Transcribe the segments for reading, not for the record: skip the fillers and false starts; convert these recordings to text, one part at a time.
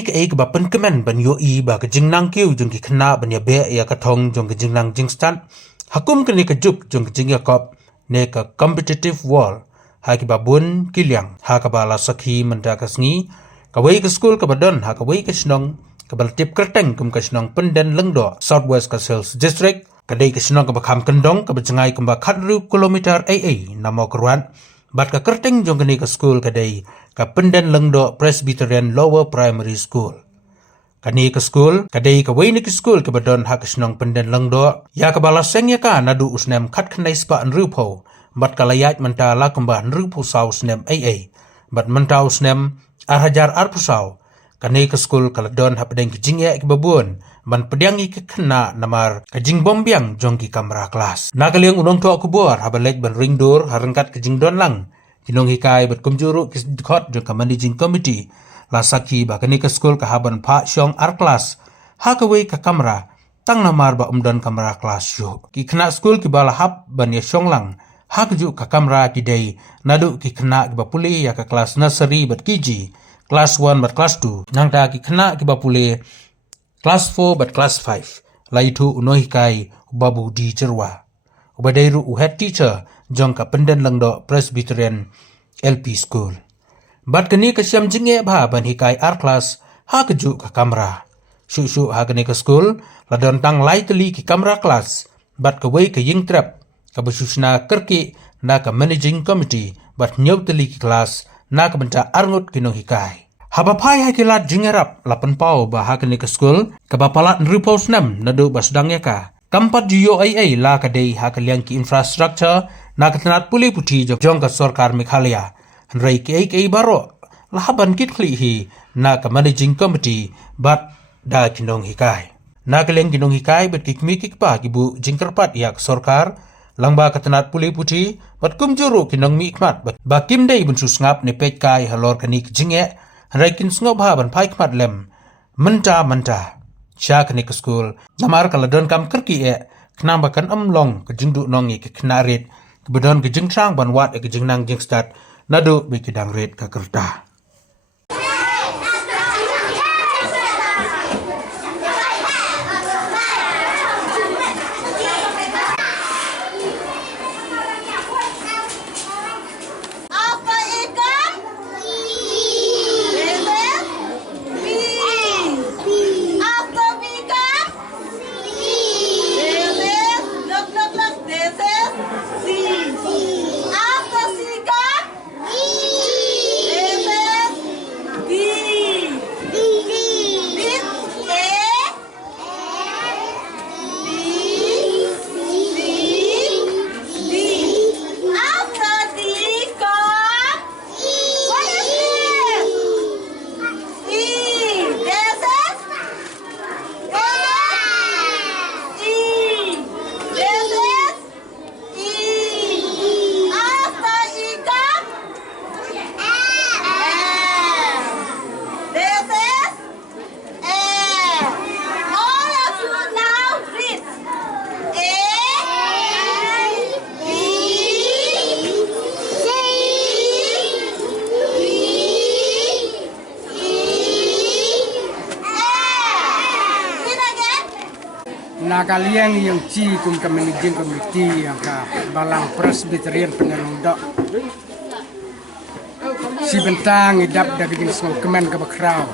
ke ba pen kemen ban yo I ba ke jingnang kiu jong ki khna ban ya be ya ka thong jong ke jingnang jingstan hakum ke ni ke jup jong ke jing ya kop ne ka competitive wall ha ki ba bun kiliang ha ka ba la sakhi manda ka sngi ka wei ke school ka badon ha ka wei ke snong ka bal tip kerteng kum ka snong penden lengdo southwest ka sales district ka dei ke snong ka ba kham kendong ka ba jangai kum ba khatru kilometer namo kruan bat ka kerteng jong ke ni ka school ka dei ka penden lengdo Presbyterian Lower Primary School. Kani ke school, kadai ka wei ni ke school ke badon hak snong penden lengdo, ya ka bala seng ya ka nadu usnem khat khnai spa nrupo, bat kalayat menta la kembah nrupo sau snem bat menta usnem arhajar arpusau. Kani ke school kaladon hap deng kijing ya ke babun, ban pedyangi ke kena namar kajing bombyang jong ki kamera kelas. Nakaliang unong to kubor habalek ban ringdur harengkat kajing don lang. Kinong hikai bat kumjuru ke khot jong ka managing committee la saki ba kani ke school ka haban pha syong ar class ha ka wei ka kamera tang namar ba umdon kamera class yo ki khna school ki bala hap ban ya syong lang ha ka ju ka kamera ki dei nadu ki khna ki ba puli ya ka class nursery bat kg class 1 bat class 2 nang ta ki khna ki ba puli class 4 bat class 5 la itu unoi hikai babu di cerwa ubadairu u head teacher jong ka penden lengdo Presbyterian LP School. Bat kini ke syam jinge ba ban hikai art class ha keju ka kamera. Shu ha kini ke school ladon tang lai keli ki kamera class bat ke wei ke ying trap ka besusna kerki na ka managing committee bat nyau teli ki class na ka benta arngut kinong hikai. Haba pai ha kilat jingerap lapan pau ba ha kini ke school ka bapalat nrupos nam nadu basdang ya ka. Kampat juyo ai la ka dei ha kaliang ki infrastructure na katanat puli puti jong ka sorkar Meghalaya rei ke baro lahaban kit khli hi na ka managing committee bat da kinong hikai na kaleng kinong hikai bat kikmi kikpa kibu jingkerpat yak sorkar langba katanat puli puti bat kumjuru kinong mi ikmat bat ba kim dei bun susngap ne pej kai halor kanik jinge rei kin sngob ha ban pai kmat lem menta sha kanik school namar kaladon kam kerki knam bakan amlong ke jingdu nongi ke knarit kebetulan kejeng sang ban wat kejeng nang jeng start nado be kedang red ka kerta. Nakaliang yang ci kum ka managing committee yang ka balang Presbyterian penelungdok si bentang idap da gin song kemen ka bakraw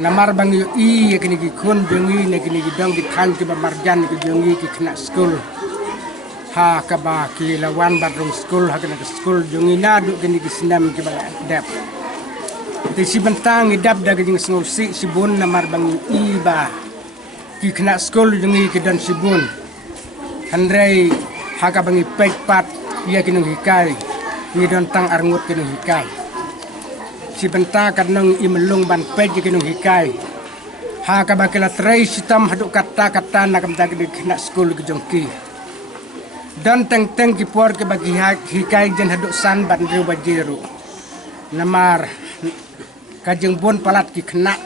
namar bang yu I kini gi kun bengi ne kini gi dong di kan ki ba marjan ki jongi ki kena school ha ka ba ki lawan badrung school ha kena school jongi na du kini gi senam ki ba dap di si bentang idap da gin song si bun namar bang yu I ba ki kena school jungi ki dan sibun handrai haka bangi pek pat ia kinung hikai ni don tang arngut kinung hikai si benta kanong imelung ban pek kinung hikai haka bakila trai sitam haduk kata na kam tag kena school ki jongki dan teng ki por ke bagi hikai jen haduk san ban riu bajiru namar kajeng bon palat ki kena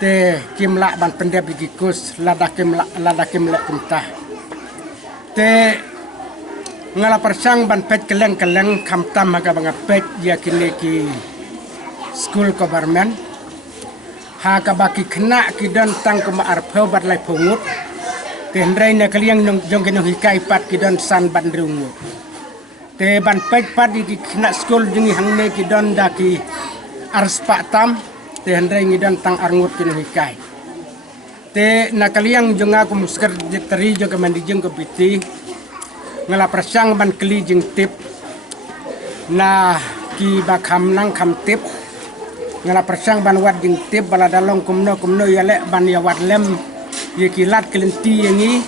te kimla ban pendep gikus lada kimla kumtah te ngala persang ban pet keleng kam tam maga banga pet ya kini ki school government ha ka baki kena ki don tang ko ma arpho bat lai phungut te hendrai na kaliang jong ke no hikai pat ki don san ban rungu te ban pek pat di kena skol jungi hangne ki don da ki arspa tam te hendrai ngi don tang arngut ki no hikai te na kaliang jonga ko musker teri jo ke mandi jeng ko piti ngala prasang ban kli jeng tip na ki bakam nang kam tip ngala persang ban wat jing tip bala dalong kumno ya le ban ya wat lem ye kilat kelenti yangi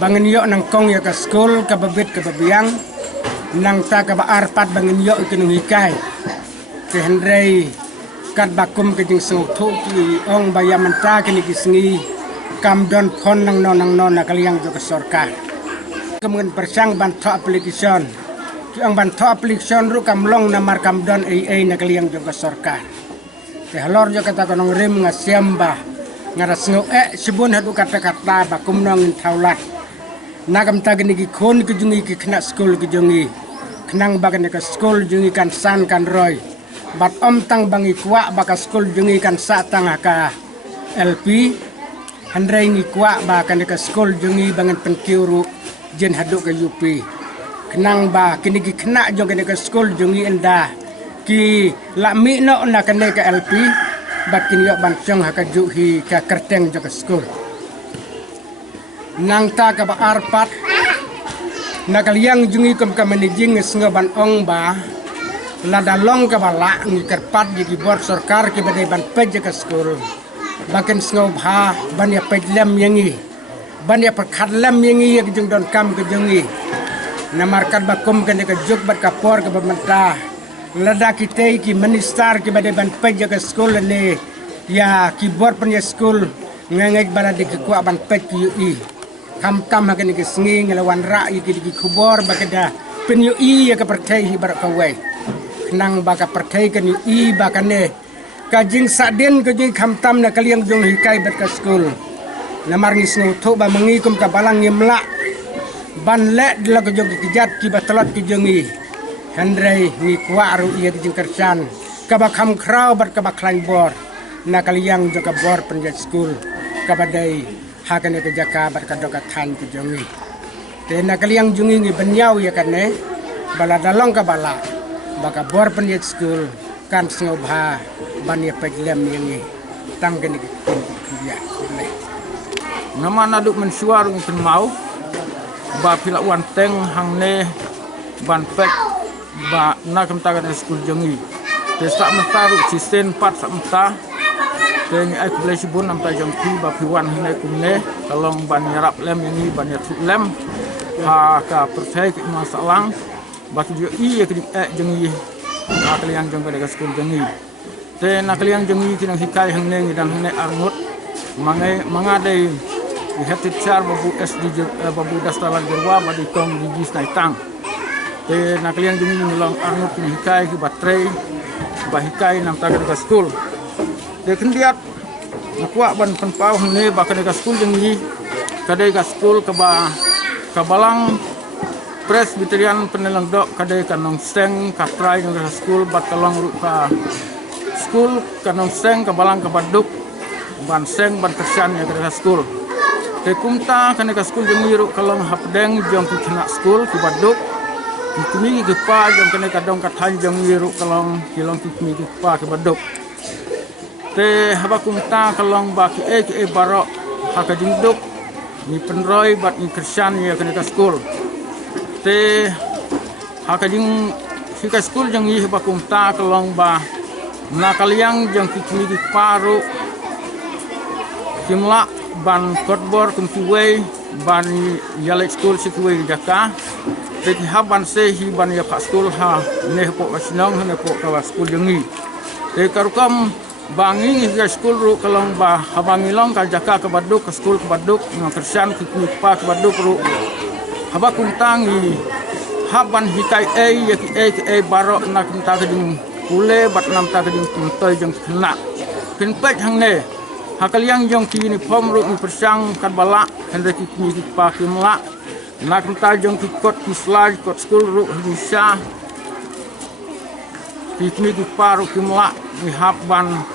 bangen yo nang kong ya ka skol ka babet ka babiang nang ta ka ba arpat bangen yo ke nung hikai te hendrei kat bakum ke jing sung thu ki ong bayaman ta ke ni kisngi kam don phon nang non na kaliang jo ka sorkar kemudian persang ban tho application ang ban tho application ru kam long na mar kam don ai na kaliang jo ka sorkar te halor jo kata konong rim nga siamba ngara sngo sebun hadu kata-kata ba kumnong thaulat nagam tagni ki khon ki jungi ki khna skol ki jungi khnang bagane ka skol jungi kan san kan roy bat om tang bangi kwa ba ka skol jungi kan sa tang ka LP handrai ni kwa ba kan ka skol jungi bangan penkiuru jen hadu ka UP khnang ba kini ki khna jong kan ka skol jungi enda ki lami no na kane ka LP bat kini yo ban chong haka juhi ka kerteng jo ka skol nang ta ka ba arpat na kaliang jungi kum ka managing sngo ban ong ba la dalong ka bala ngi kerpat ji bor sarkar ki badai ban pej ka skol baken sngo bha ban ya pej lem yangi ban ya perkhat lem yangi ya jung don kam ka jungi na markat ba kum ka ne ka juk bat ka por ka bamanta lada kita ki minister ki badai ban pej ka skol ne ya ki bor pen ya skol ngangai bala de ki kwa ban pej ki ui kam tam ha ni ki sngi ngelawan ra ki ki kubor bakada pen yu i ya ka pertai hi bar ka wai nang baka pertai kan yu i bakane ka jing saden ka jing kam tam na kaliang jong hikai bat ka skol na mar ni snu tho ba mangi kum ka balang ngimla ban le dila ka jong ki jat ki batalat ki jongi Hendrai ni kuaru ia di jengkersan kabak ham krau bat kabak klain bor na kaliang joka bor penjat school kabadai hakane ke jaka bat kadoka than ke jongi te na kaliang jungi ni benyau ya kane bala dalong ka bala baka bor penjat school kan sngo bha ban ya pejlem yangi tang ke ni ya nama naduk mensuar ngin mau ba pila wan teng hangne ban pek ba na kam tagan skul jongi te sak mentaru sisten pat sak menta te ni ai kulai sibun nam ta jong pi ba piwan hine kumne kalong ban yarap lem yani ban ya thuk lem ha ka percaya ke masalang ba ki jo i ya ki jongi na kalian jong ka skul jongi te na kalian jongi kinang hikai hangne ni dan hangne arngut mangai mangadai di hati char babu SD babu dastalan gerwa ba di tong di gis naitang te na kalian jungi nilong arnut ni hikai ki batrei ba hikai nam tagar ka school de kendiat na kwa ban penpau ne ba ka school jungi kadai ka school ka ba ka balang presbyterian penelang dok kadai ka nong seng ka trai ka school bat kalong ru ka school ka nong seng ka balang ka baduk ban seng ban kersan ya ka school te kumta kana ka school jungi ru kalong hapdeng jong ki kena school ki baduk kami ke pa jong kene kadong kathan jong yiru kalong kilong kami ke pa ke badok te haba kumta kalong ba ke barok haka jingduk ni penroy bat ni kersan ya kene ka school te haka jing fika school jong yi haba kumta kalong ba na kaliang jong kami ke paru kimla ban kotbor kumkiwei ban yalek school sikwei jaka Jadi haban se hi ban ya pak school ha ne po wasinong ne po ka school yengi te karukam bangi ya school ru kalong ba habangi long ka jaka ka baduk ka school ka baduk no kersan ki pa ka baduk ru haba kuntangi haban hikai ya ki baro na kunta ka ding kule bat nam ta ka ding kuntoy jong kena pinpek hang ne hakaliang jong ki uniform ru ni persang kan bala hande ki pa ki mla nak tajong ki kot ki slide kot school ru bisa piknik di paru ki mla ni haban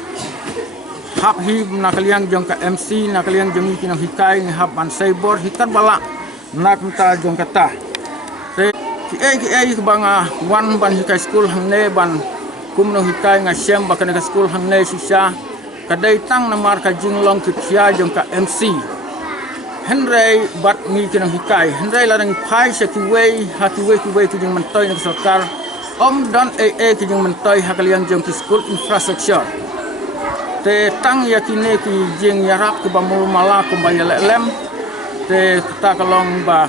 hab hi nakaliang jong ka MC nakaliang jong kinang hikai ni hab ban saibor hikat balak nak mta jong kata te ki ai banga wan ban hikai school hangne ban kumno hikai nga syam bakana ka school hangne sisa kadai tang namar ka jinglong ki thia jong ka MC Henry bat ngi kinang hikai Henry larang phai se ki wei ki jong mantoi nak sarkar om don ki jong mantoi hakaliang jong ki school infrastructure te tang yakine ki jing yarap ki bamul mala ko ba lem te ta kalong ba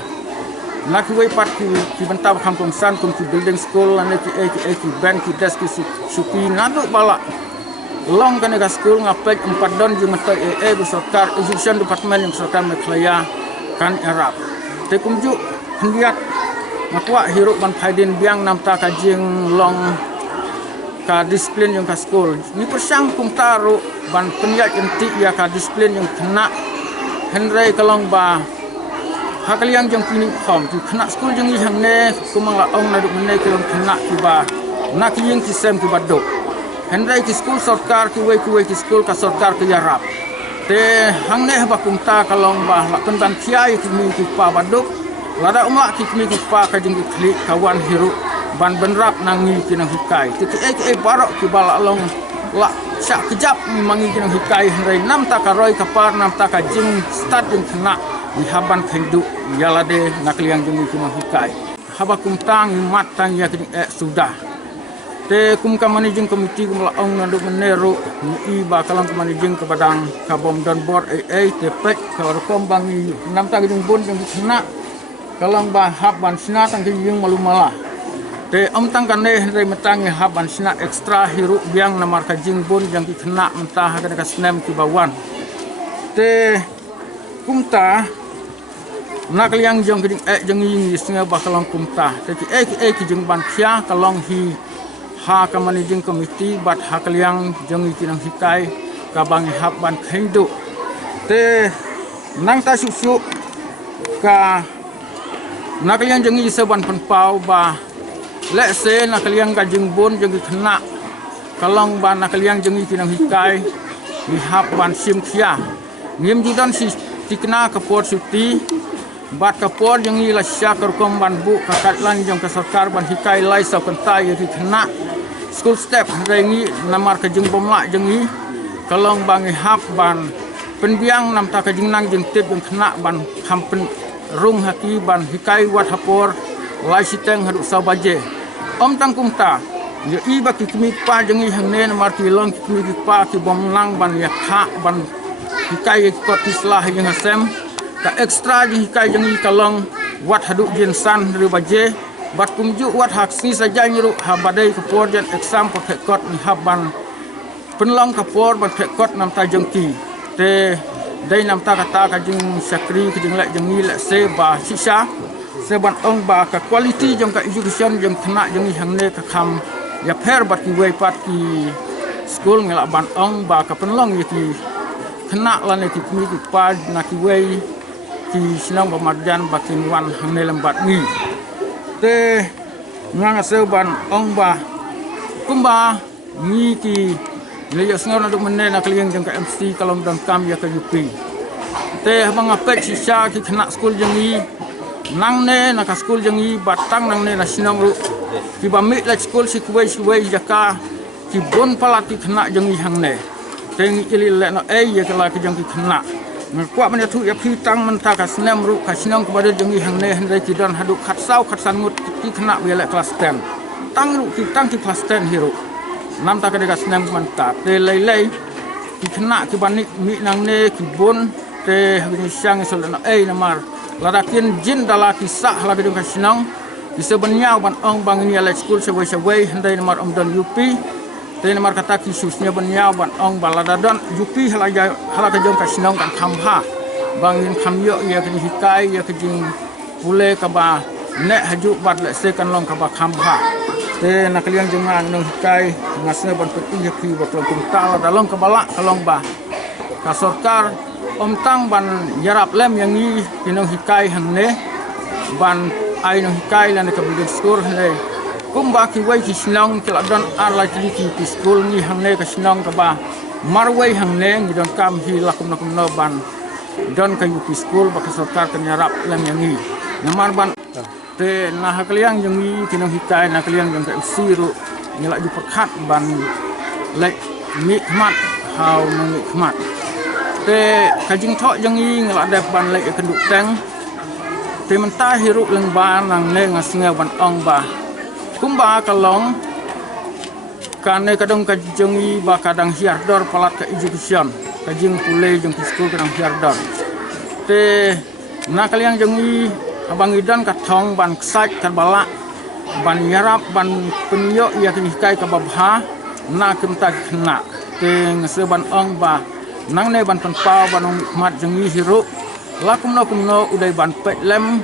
nak wei pat ki banta kham kong san kum ki building school ane ki ban ki desk ki supi nadu bala long kan ga school ngapek 4 don jing mantoi bu sarkar education department yang sarkar meklaya kan arab te kumju hendiat makwa hirup ban phaidin biang nam ta ka jing long ka disiplin yang ka school ni persang kum taru ban penyak enti ya ka disiplin yang kena Henry kalong ba hakaliang jong kini khom tu kena school jong yang ne kumang la ong na duk ne kalong kena ki ba nak ying ki sem ki badok Henry ki school sarkar ki wei ki school ka sarkar ki yarap te hang ne ba kum ta kalong ba la kan ban kiai ki mi ki pa badok lada umla ki mi ki pa ka jong ki klik kawan hiru ban benrap nangi kinang hikai ti ai barok ki bala long la syak kejap mangi kinang hikai Henry nam ta ka roi kapar nam ta ka jing start jing kena di haban khendu yalade nakliang jing kinang hikai haba kum tang mat tang ya kin sudah te kum ka managing committee kum la ong nanduk menero ni ba kalang kum managing ke badang ka bom don board te pek ka rekom bangi nam ta jing bon jing kena kalang ba haban sina tang jing malumala te om tang kan ne Henry metang haban sina extra hiru biang namar ka jing bon jang ki kena mentah ka snem ki bawan te kumta nakliang jong ki jong yi singa bakalong kumta te ki jong ban khia kalong hi ha ka managing committee bat hakaliang jong yi kinang hikai ka bang haban khindu te nang ta su ka nakliang jong yi seban penpau ba lek se nakaliang ka jing bon jong ki kena kalong ban nakaliang jong kinang hikai ni hab ban sim khia ngim judan si tikna kapor suti bat kapor jong la sya kerkom ban bu kakat lan jong ka sarkar ban hikai lai sa kantai ki kena school step rengi namar ka jing bom la jong kalong bang hab ban penbiang nam ta ka jing nang jing tip jong kena ban hampen rung haki ban hikai wat hapor lai siteng hadu sabaje om tangkum ta yo iba ki kimi pa jong hang ne mar ki long ki kimi pa ki bom lang ban ya kha ban hikai kot islah yang hasem ka extra hikai jong kalong wat hadu jin san ribaje bat kumju wat hak si saja nyiru habadai ke porjan exam pe kot ni haban penlong ke por ban pe kot nam ta jong ki te dai nam ta kata ka jing sakri ki jing lek jong lek se ba sisa seban ong ba ka quality jong ka education jong kena jong hang ne ka kham ya pher bat ki wei pat ki school ngela ban ong ba ka penlong ye ki kena lan ki mi ki pa na ki wei ki sinong ba marjan ba ki wan hang ne lembat ni te ngang seban ong ba kumba ni ki le yo snor na duk menne na klieng jong ka MC kalom dan kam ya ka yupi te bang apek sisa ki kena school jong ni nang ne na ka school jong yi batang nang ne na sinong ru ki ba mi la school si kuwei jaka ki bon pala ti kena jong yi hang ne teng ili le no ya kala ki jong ki kena ngakwa man ya thu ya phi tang man ta ka snem ru ka sinong ka ba jong yi hang ne hen ki don hadu khat sau khat san ngut ki kena we le class 10 tang ru ki tang ki class 10 hiru nam ta ka de ka snem man ta te lei ki kena ki ban ni mi nang ne ki bon te habini sang sol na na mar ladakin jin dala kisah lagi dengan senang di sebenarnya ban ong bang ini ala school sewai hendai nomor om don yupi te nomor kata kisusnya benya ban ong balada don yupi halaga jong ka senang kan thamha bangin khamyo ya ke hikai ya ke jing pule ka ba ne haju bat le se kan long ka ba khamha te nakaliang jongang nong hikai ngasne ban peting ya ki ba tung ta dalong ka bala kalong ba ka sarkar om tang ban yarap lem yang ni kinong hikai hang ne ban ai nong hikai lan ka building school ne kum ba ki wai ki sinong ki la don ar la ki school ni hang ne ka sinong ka ba marway hang ne ngi don kam hi lakum nakum no ban don ka UP school baka sarkar kan yarap lam yangi namar ban te na hakliang yangi tinong hikai na kaliang yang ka usiru ngila ju perkhat ban lek mi khmat hau mi khmat te kajing thok yangi ngila dep ban lek kenduk teng te mentah hirup leng ban nang ne ngasngel ban ong ba kumba kalong kane kadang kajengi ba kadang hiardor palat ke education kajing pule jeng school kadang hiardor te na kaliang jengi abang idan katong ban ksat karbala ban yarap ban penyo ya kini kai ka babha na kemta kena te ngase ban ong ba nang ne ban penpau ban ong mat jengi hirup lakum no udai ban pet lem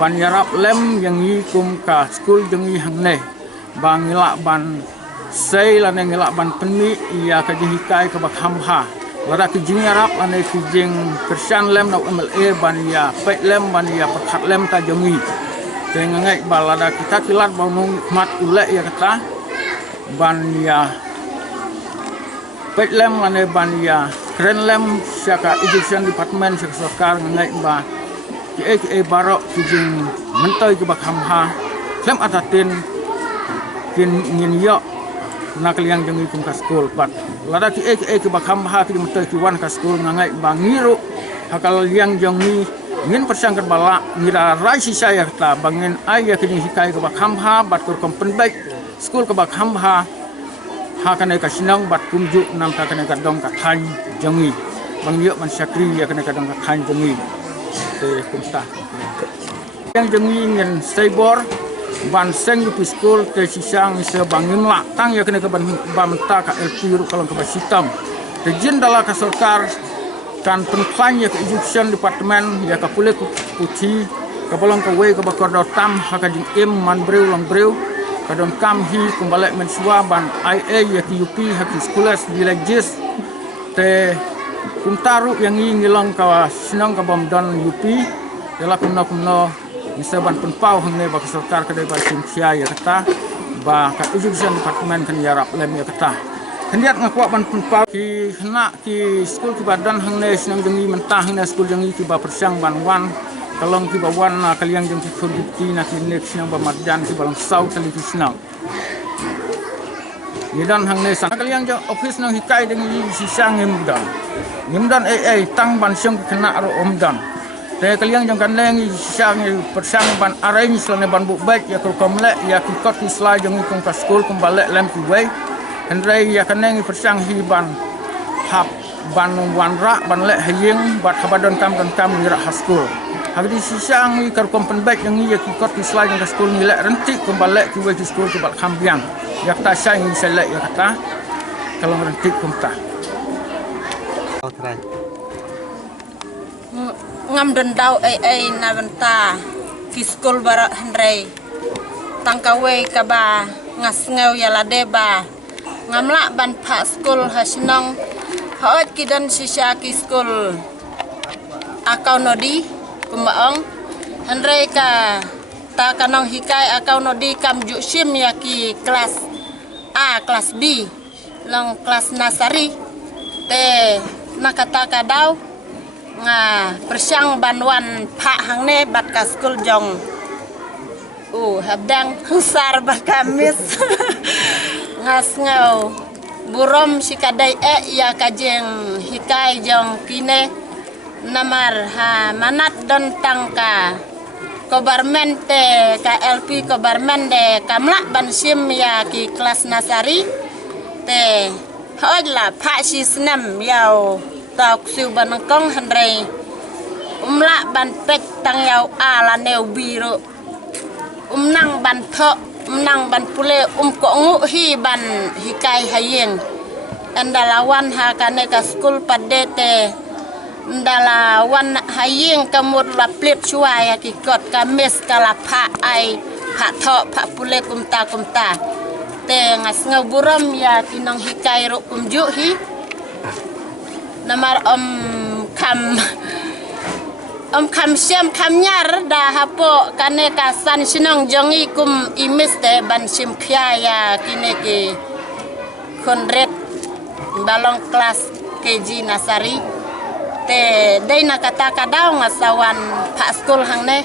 ban yarap lem yang i kum ka school jengi hang ne bang ngila ban sei la ne ngila ban penmi ia ka jihikai ka bakham ha lada ki jing yarap ane ki jing kersan lem na MLA ban ia pet lem ban ia pakhat lem ta jengi te ngai balada kita kilat banung mat ulek ya kata ban ia pet lem ane ban ia keren lem syaka education department syaka sarkar ngai ba ki barok ki jing mentoi ke bakham ha lem atatin kin ngin yo nak liang jengi kum ka school pat lada ki ke bakham ha ki mentoi ki wan ka school ngai ba ngiru hakal liang jengi ngin persang ker bala ngira rai si saya ta bangin ai ya ki hikai ke bakham ha bat kur kompen baik school ke bakham ha hakane ka sinang bat kumju nam ta kane ka dong ka than jengi bang yo man syakri ya kane ka dong ka than jengi te kumta yang jengi ngin saibor ban seng UP school te sisang se bangin la tang ya kene ka ban menta ka LP ru kalong ka basitam te jin dala ka sarkar kan penklan ya ke education department ya ka pule puti ka bolong ka we ka bakor tam ha ka jing im man breu long breu ka don kam hi kumbalek men suwa ban IA ya ki UP ha ki schools villages te kumtaru yang ngilong ka sinong ka bom don UP dela kumno bisa ban penpau hang ne ba sarkar ka dai ba sim sia ya kata ba ka education department kan yarap lem ya kata hendiat ngakwa ban penpau ki hna ki school ki badan hang ne sinang jengi mentah hang ne school jengi ki ba persang ban wan kalong ki ba wan na kaliang jeng ki kurdi na ki nek sinang ba marjan ki balang sau tali ki sinang nidan hang ne sang kaliang jeng office nang hikai dengi sisang ngimdan tang ban siang kena ro omdan te kaliang jang kan leng siang persang ban arrange selane ban bu baik ya kur komle ya ki kot ki slide jang kum ka school kum balek lem ki wei hendrai ya kan leng persang hi ban hap ban wanra ban le haying bat habadon kam ngira ha school habis siang kar kompen baik yang ya ki kot ki slide jang ka school ni le rentik kum balek ki wei ki school ki bal kambiang ya ta sai ni selek ya kata kalau rentik kum ta ngam dendau na benta ki school barak hendrai tangkawe ka ba ngasngeu ya lade ba ngamla ban pha school hasnong hoat ki dan sisa ki school akau nodi kumaong hendrai ka ta kanong hikai akau nodi kam ju sim ya ki kelas A kelas B long kelas nasari te nakata kadau nga persyang banwan pak hang ne bat ka school jong habdang husar bat kamis ngas ngau burom sikadai ya kajeng hikai jong kine namar ha manat don tangka kobarmente ka LP kobarmente kamla ban sim ya ki kelas nasari te hodla pak si senam yau tau siu ban kong hendrai umla ban pek tang yau ala neu biru nang ban tho nang ban pule ko ngu hi ban hikai hayeng andalawan ha kane ka school padete andalawan hayeng kamur la plit chuaya ki kot ka mes kala pha ai pha tho pha pule kumta te ngas ngaburam ya kinong hikai ro kumju hi namar kam siam kam nyar da hapo kane kasan sinong jongi kum imis te ban sim khya ya kine ki konret balong kelas KG Nasari te dei na kata kadaw ngasawan pak skul hang ne